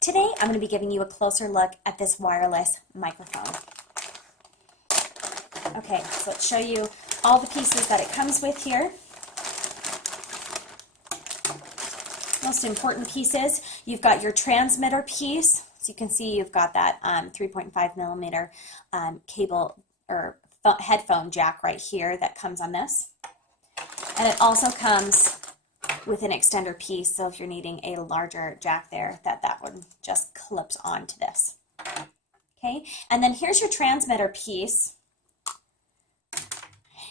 Today, I'm going to be giving you a closer look at this wireless microphone. Okay, so let's show you all the pieces that it comes with here. Most important pieces, you've got your transmitter piece. So you can see you've got that 3.5 millimeter cable or headphone jack right here that comes on this. And it also comes with an extender piece, so if you're needing a larger jack there, that one just clips onto this. Okay, and then here's your transmitter piece.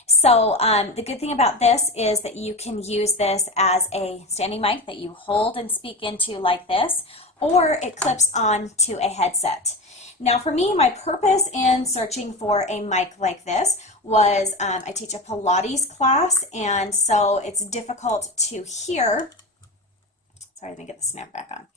So the good thing about this is that you can use this as a standing mic that you hold and speak into like this, or it clips onto a headset. Now for me, my purpose in searching for a mic like this was I teach a Pilates class, and so it's difficult to hear. Sorry, let me get the snap back on.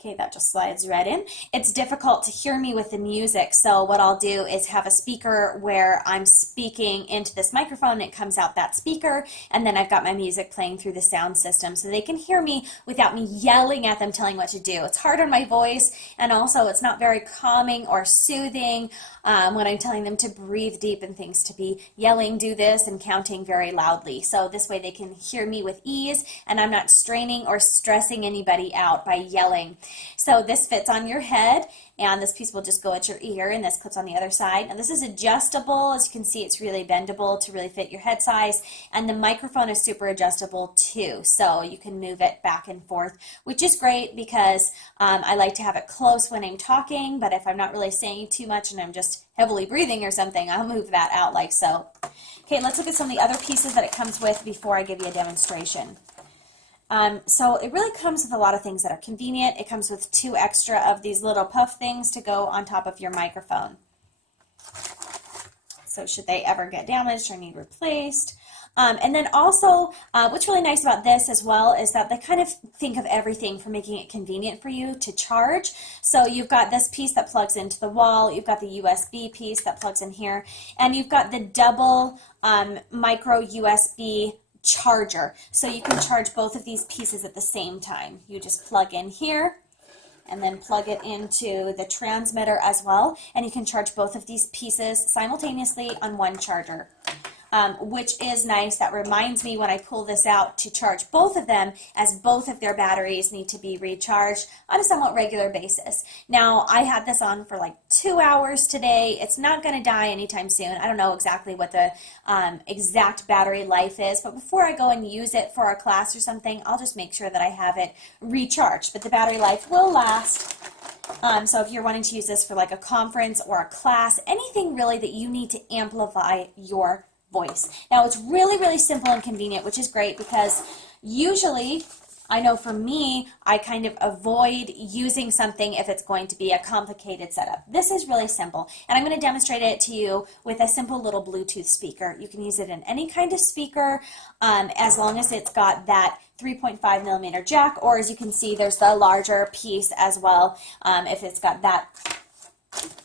Okay, that just slides right in. It's difficult to hear me with the music, so what I'll do is have a speaker where I'm speaking into this microphone, it comes out that speaker, and then I've got my music playing through the sound system so they can hear me without me yelling at them telling what to do. It's hard on my voice, and also it's not very calming or soothing when I'm telling them to breathe deep and things, to be yelling, do this, and counting very loudly. So this way they can hear me with ease, and I'm not straining or stressing anybody out by yelling. So this fits on your head, and this piece will just go at your ear, and this clips on the other side. Now this is adjustable. As you can see, it's really bendable to really fit your head size, and the microphone is super adjustable too, so you can move it back and forth, which is great because I like to have it close when I'm talking, but if I'm not really saying too much and I'm just heavily breathing or something, I'll move that out like so. Okay, let's look at some of the other pieces that it comes with before I give you a demonstration. So it really comes with a lot of things that are convenient. It comes with 2 extra of these little puff things to go on top of your microphone. So should they ever get damaged or need replaced. And then also, what's really nice about this as well is that they kind of think of everything for making it convenient for you to charge. So you've got this piece that plugs into the wall, you've got the USB piece that plugs in here, and you've got the double micro USB charger, so you can charge both of these pieces at the same time. You just plug in here and then plug it into the transmitter as well, and you can charge both of these pieces simultaneously on one charger, which is nice. That reminds me when I pull this out to charge both of them, as both of their batteries need to be recharged on a somewhat regular basis. Now I had this on for like 2 hours today. It's not going to die anytime soon. I don't know exactly what the exact battery life is, but before I go and use it for a class or something, I'll just make sure that I have it recharged, but the battery life will last. So if you're wanting to use this for like a conference or a class, anything really that you need to amplify your voice. Now it's really, really simple and convenient, which is great because usually, I know for me, I kind of avoid using something if it's going to be a complicated setup. This is really simple, and I'm going to demonstrate it to you with a simple little Bluetooth speaker. You can use it in any kind of speaker as long as it's got that 3.5 millimeter jack, or as you can see, there's the larger piece as well. If it's got that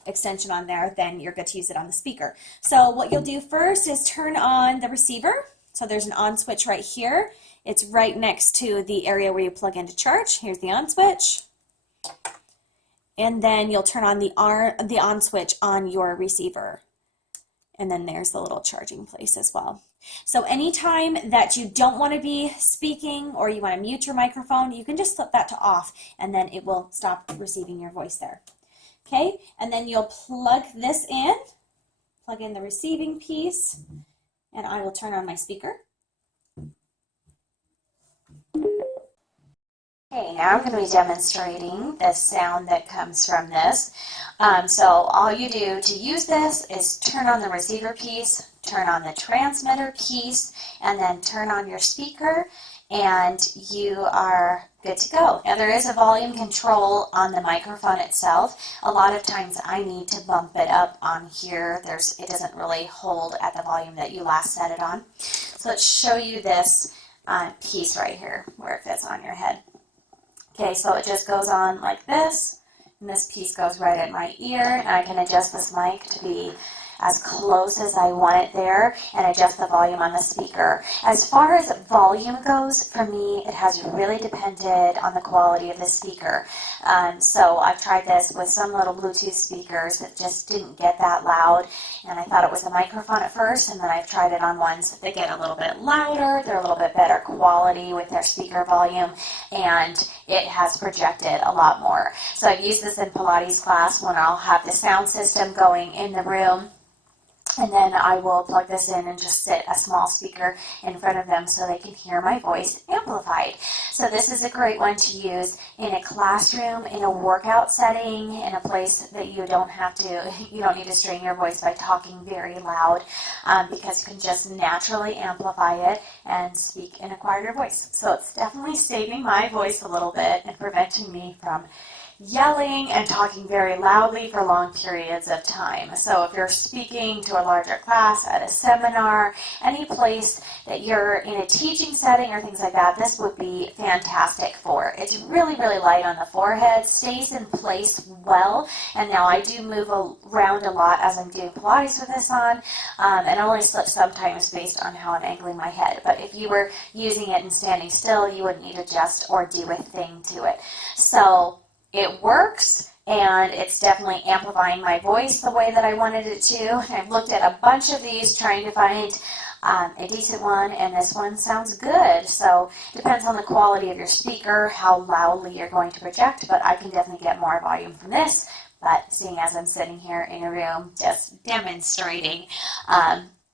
extension on there, then you're good to use it on the speaker. So what you'll do first is turn on the receiver. So there's an on switch right here. It's right next to the area where you plug in to charge. Here's the on switch. And then you'll turn on the on switch on your receiver. And then there's the little charging place as well. So anytime that you don't want to be speaking or you want to mute your microphone, you can just flip that to off, and then it will stop receiving your voice there. Okay, and then you'll plug this in, plug in the receiving piece, and I will turn on my speaker. Okay, now I'm going to be demonstrating the sound that comes from this. So all you do to use this is turn on the receiver piece, turn on the transmitter piece, and then turn on your speaker, and you are good to go. Now there is a volume control on the microphone itself. A lot of times I need to bump it up on here. It doesn't really hold at the volume that you last set it on. So let's show you this piece right here where it fits on your head. Okay, so it just goes on like this, and this piece goes right at my ear, and I can adjust this mic to be as close as I want it there and adjust the volume on the speaker. As far as volume goes, for me, it has really depended on the quality of the speaker. So I've tried this with some little Bluetooth speakers that just didn't get that loud, and I thought it was the microphone at first, and then I've tried it on ones that get a little bit louder, they're a little bit better quality with their speaker volume, and it has projected a lot more. So I've used this in Pilates class when I'll have the sound system going in the room, and then I will plug this in and just sit a small speaker in front of them so they can hear my voice amplified. So this is a great one to use in a classroom, in a workout setting, in a place that you don't need to strain your voice by talking very loud, because you can just naturally amplify it and speak in a quieter voice. So it's definitely saving my voice a little bit and preventing me from yelling and talking very loudly for long periods of time. So if you're speaking to a larger class, at a seminar, any place that you're in a teaching setting or things like that, this would be fantastic for. It's really, really light on the forehead, stays in place well, and now I do move around a lot as I'm doing Pilates with this on, and only slip sometimes based on how I'm angling my head. But if you were using it and standing still, you wouldn't need to adjust or do a thing to it. So it works, and it's definitely amplifying my voice the way that I wanted it to. I've looked at a bunch of these trying to find a decent one, and this one sounds good. So it depends on the quality of your speaker, how loudly you're going to project, but I can definitely get more volume from this. But seeing as I'm sitting here in a room just demonstrating,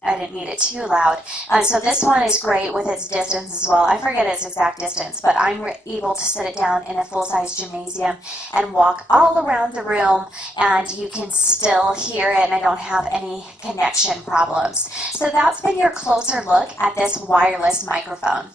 I didn't need it too loud. So this one is great with its distance as well. I forget its exact distance, but I'm able to sit it down in a full-size gymnasium and walk all around the room, and you can still hear it, and I don't have any connection problems. So that's been your closer look at this wireless microphone.